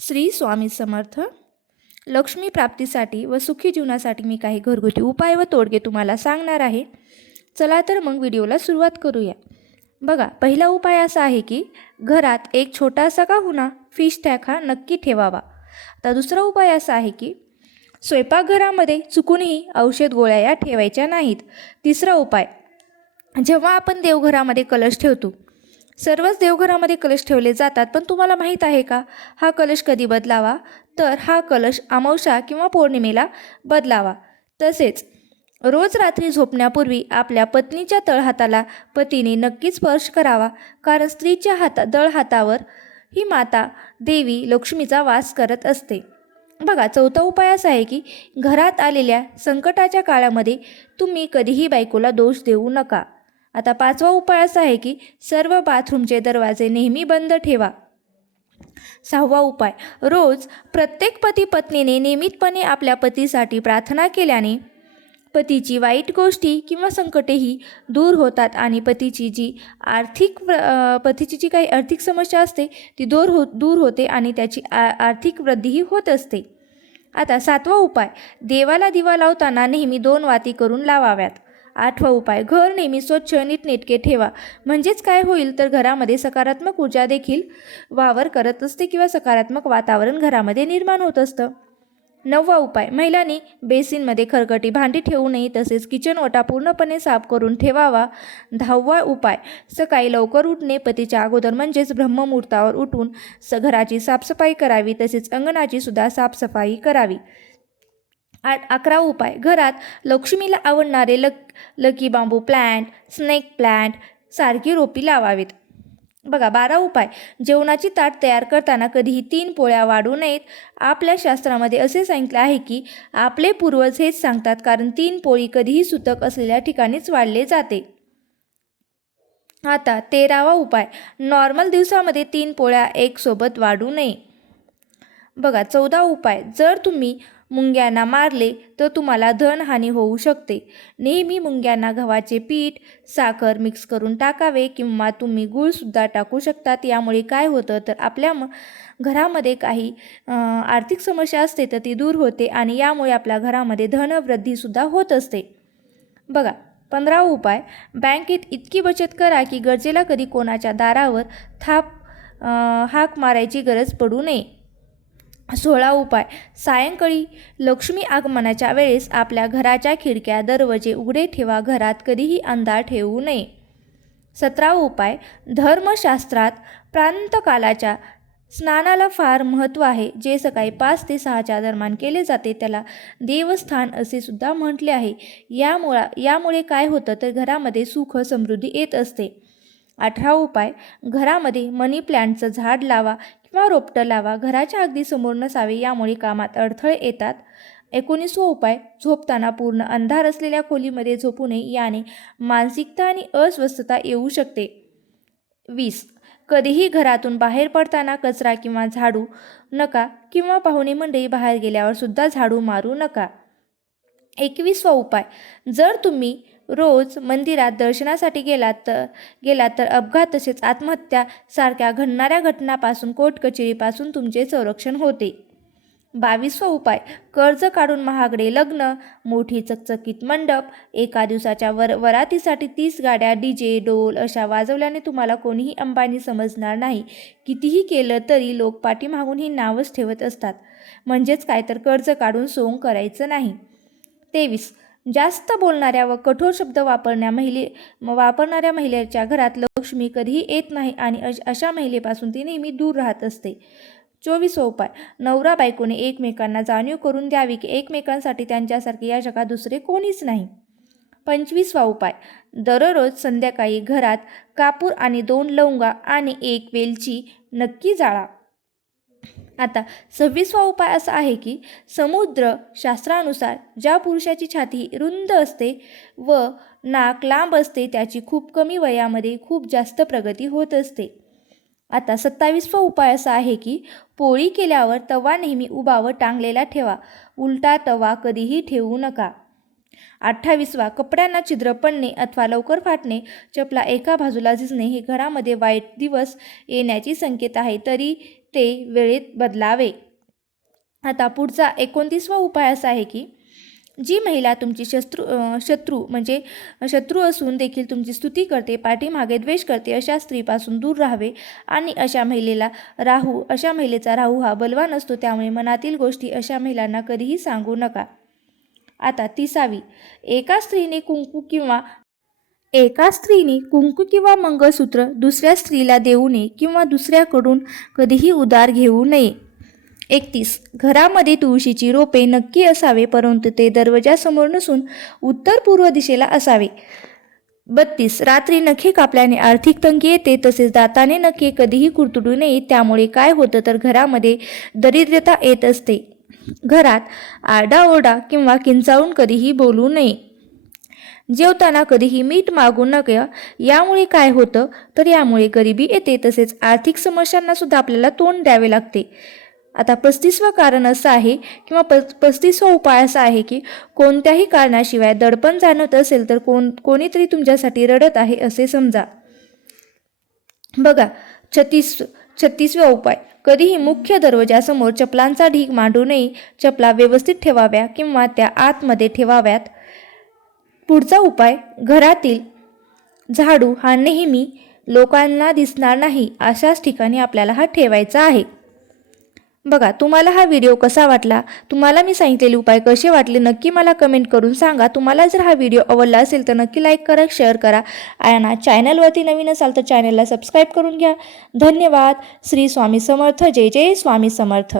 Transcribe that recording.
श्री स्वामी समर्थ. लक्ष्मी प्राप्तीसाठी व सुखी जीवनासाठी मी काही घरगुती उपाय व तोडगे तुम्हाला सांगणार आहे. चला तर मग व्हिडिओला सुरुवात करूया. बघा पहिला उपाय असा आहे की घरात एक छोटासा का हुना फिश टॅक हा नक्की ठेवावा. आता दुसरा उपाय असा आहे की स्वयंपाकघरामध्ये चुकूनही औषध गोळ्या या ठेवायच्या नाहीत. तिसरा उपाय जेव्हा आपण देवघरामध्ये कलश ठेवतो सर्वच देवघरामध्ये कलश ठेवले जातात पण तुम्हाला माहीत आहे का? हा कलश कधी बदलावा? तर हा कलश अमावशा किंवा पौर्णिमेला बदलावा. तसेच रोज रात्री झोपण्यापूर्वी आपल्या पत्नीच्या तळहाताला पतीने नक्कीच स्पर्श करावा कारण स्त्रीच्या हाता तळहातावर ही माता देवी लक्ष्मीचा वास करत असते. बघा चौथा उपाय असा आहे की घरात आलेल्या संकटाच्या काळामध्ये तुम्ही कधीही बायकोला दोष देऊ नका. आता पाचवा उपाय असा आहे की सर्व बाथरूमचे दरवाजे नेहमी बंद ठेवा. सहावा उपाय रोज प्रत्येक पती पत्नीने नियमितपणे आपल्या पतीसाठी प्रार्थना केल्याने पतीची वाईट गोष्टी किंवा संकटेही दूर होतात आणि पतीची जी आर्थिक पतीची जी काही आर्थिक समस्या असते ती दूर हो दूर होते आणि त्याची आ आर्थिक वृद्धीही होत असते. आता सातवा उपाय देवाला दिवा लावताना नेहमी दोन वाती करून लावाव्यात. आठवा उपाय. घर नेहमी स्वच्छ नीटनेटके ठेवा. म्हणजेच काय होईल तर घरामध्ये सकारात्मक ऊर्जा देखील वावर करत असते किंवा सकारात्मक वातावरण घरामध्ये निर्माण होत असतं. नववा उपाय. महिलांनी बेसिनमध्ये खरकटी भांडी ठेवू नये तसेच किचन ओटा पूर्णपणे साफ करून ठेवावा. दहावा उपाय. सकाळी लवकर उठणे. पतीच्या अगोदर म्हणजेच ब्रह्ममुहूर्तावर उठून स घराची साफसफाई करावी तसेच अंगणाची सुद्धा साफसफाई करावी. आठ अकरा उपाय. घरात लक्ष्मीला आवडणारे luck lucky bamboo plant snake plant सारखी रोपी लावावीत. बघा बारा उपाय. जेवणाची ताट तयार करताना कधीही तीन पोळ्या वाढू नयेत. आपल्या शास्त्रामध्ये असे सांगितले आहे की आपले पूर्वज हेच सांगतात कारण तीन पोळी कधीही सुतक असलेल्या ठिकाणीच वाढले जाते. आता तेरावा उपाय. नॉर्मल दिवसामध्ये तीन पोळ्या एक सोबत वाढू नये. बघा चौदा उपाय. जर तुम्ही मुंग्यांना मारले तर तुम्हाला धनहानी होऊ शकते. नेहमी मुंग्यांना गव्हाचे पीठ साखर मिक्स करून टाकावे किंवा तुम्ही गूळसुद्धा टाकू शकतात. यामुळे काय होतं? तर आपल्या म घरामध्ये काही आर्थिक समस्या असते तर ती दूर होते आणि यामुळे आपल्या घरामध्ये धनवृद्धीसुद्धा होत असते. बघा पंधरा उपाय. बँकेत इतकी बचत करा की गरजेला कधी कोणाच्या दारावर थाप हाक मारायची गरज पडू नये. सोळा उपाय. सायंकाळी लक्ष्मी आगमनाच्या वेळेस आपल्या घराच्या खिडक्या दरवाजे उघडे ठेवा घरात कधीही अंधार ठेवू नये. सतरा उपाय. धर्मशास्त्रात प्रांतकालाच्या स्नानाला फार महत्त्व आहे. जे सकाळी पाच ते सहाच्या दरम्यान केले जाते त्याला देवस्थान असे सुद्धा म्हटले आहे. यामुळा यामुळे काय होतं तर घरामध्ये सुख समृद्धी येत असते. अठरा उपाय. घरामध्ये मनी प्लॅन्टचं झाड लावा किंवा रोपटं लावा. घराच्या अगदी समोर नसावे यामुळे कामात अडथळे येतात. एकोणीसवा उपाय झोपताना पूर्ण अंधार असलेल्या खोलीमध्ये झोपू नये. याने मानसिकता आणि अस्वस्थता येऊ शकते. वीस. कधीही घरातून बाहेर पडताना कचरा किंवा झाडू नका किंवा पाहुणे मंडळी बाहेर गेल्यावर सुद्धा झाडू मारू नका. एकवीसवा उपाय. जर तुम्ही रोज मंदिरात दर्शनासाठी गेलात तर गेला तर अपघात तसेच आत्महत्या सारख्या घडणाऱ्या घटनापासून कोर्ट कचेरीपासून तुमचे संरक्षण होते. बावीसवा उपाय कर्ज काढून महागडे लग्न मोठी चकचकीत मंडप एका दिवसाच्या वर वरातीसाठी तीस गाड्या डी जे डोल अशा वाजवल्याने तुम्हाला कोणीही अंबानी समजणार नाही. कितीही केलं तरी लोक पाठीमागून ही नावच ठेवत असतात. म्हणजेच काय तर कर्ज काढून सोंग करायचं नाही. तेवीस जास्त बोलणाऱ्या व कठोर शब्द वापरण्या महिले वापरणाऱ्या महिलेच्या घरात लक्ष्मी कधीही येत नाही आणि अश- अशा महिलेपासून ती नेहमी दूर राहत असते. चोवीस उपाय. नवरा बायकोने एकमेकांना जाणीव करून द्यावी की एकमेकांसाठी त्यांच्यासारखे या जगात दुसरे कोणीच नाही. पंचवीसवा उपाय. दररोज संध्याकाळी घरात कापूर आणि दोन लवंगा आणि एक वेलची नक्की जाळा. आता सव्वीसवा उपाय असा आहे की समुद्र शास्त्रानुसार ज्या पुरुषाची छाती रुंद असते व नाक लांब असते त्याची खूप कमी वयामध्ये खूप जास्त प्रगती होत असते. आता सत्तावीसवा उपाय असा आहे की पोळी केल्यावर तवा नेहमी उभा व टांगलेला ठेवा. उलटा तवा कधीही ठेवू नका. अठ्ठावीसवा कपड्यांना छिद्र पडणे अथवा लवकर फाटणे चपला एका बाजूला झिजणे हे घरामध्ये वाईट दिवस येण्याची संकेत आहे. तरी ते वेळेत बदलावे. आता पुढचा एकोणतीसवा उपाय असा आहे की जी महिला तुमची शत्रू शत्रू म्हणजे शत्रू असून देखील तुमची स्तुती करते पाठीमागे द्वेष करते अशा स्त्रीपासून दूर राहावे आणि अशा महिलेला राहू अशा महिलेचा राहू हा बलवान असतो त्यामुळे मनातील गोष्टी अशा महिलांना कधीही सांगू नका. आता तिसावी. एका स्त्रीने कुंकू किंवा एका स्त्रीने कुंकू किंवा मंगळसूत्र दुसऱ्या स्त्रीला देऊ नये किंवा दुसऱ्याकडून कधीही उधार घेऊ नये. एकतीस. घरामध्ये तुळशीची रोपे नक्की असावे परंतु ते दरवाजासमोर नसून उत्तर पूर्व दिशेला असावे. बत्तीस. रात्री नखे कापल्याने आर्थिक तंगी येते तसेच दाताने नखे कधीही कुरतडू नये त्यामुळे काय होतं तर घरामध्ये दरिद्रता येत असते. घरात आरडाओरडा किंवा किंचाळून कधीही बोलू नये. जेवताना कधीही मीठ मागू नका. यामुळे काय होतं? तर यामुळे गरिबी येते. तसेच आर्थिक समस्यांना सुद्धा आपल्याला तोंड द्यावे लागते. आता पस्तीसवं कारण असं आहे किंवा प पस्तीसवा उपाय असा आहे की कोणत्याही कारणाशिवाय दडपण जाणवत असेल तर कोण कोणीतरी तुमच्यासाठी रडत आहे असे समजा. बघा छत्तीस छत्तीसवा उपाय. कधीही मुख्य दरवाजासमोर चपलांचा ढीग मांडू नये. चपला व्यवस्थित ठेवाव्या किंवा त्या आतमध्ये ठेवाव्यात. पुढचा उपाय घरातील झाडू हा नेहमी लोकांना दिसणार नाही अशाच ठिकाणी आपल्याला हा ठेवायचा आहे. बघा तुम्हाला हा व्हिडिओ कसा वाटला? तुम्हाला मी सांगितलेले उपाय कसे वाटले? नक्की मला कमेंट करून सांगा. तुम्हाला जर हा व्हिडिओ आवडला असेल तर नक्की लाईक करा शेअर करा आणि चॅनलवरती नवीन असाल तर चॅनलला सबस्क्राईब करून घ्या. धन्यवाद. श्री स्वामी समर्थ. जय जय स्वामी समर्थ.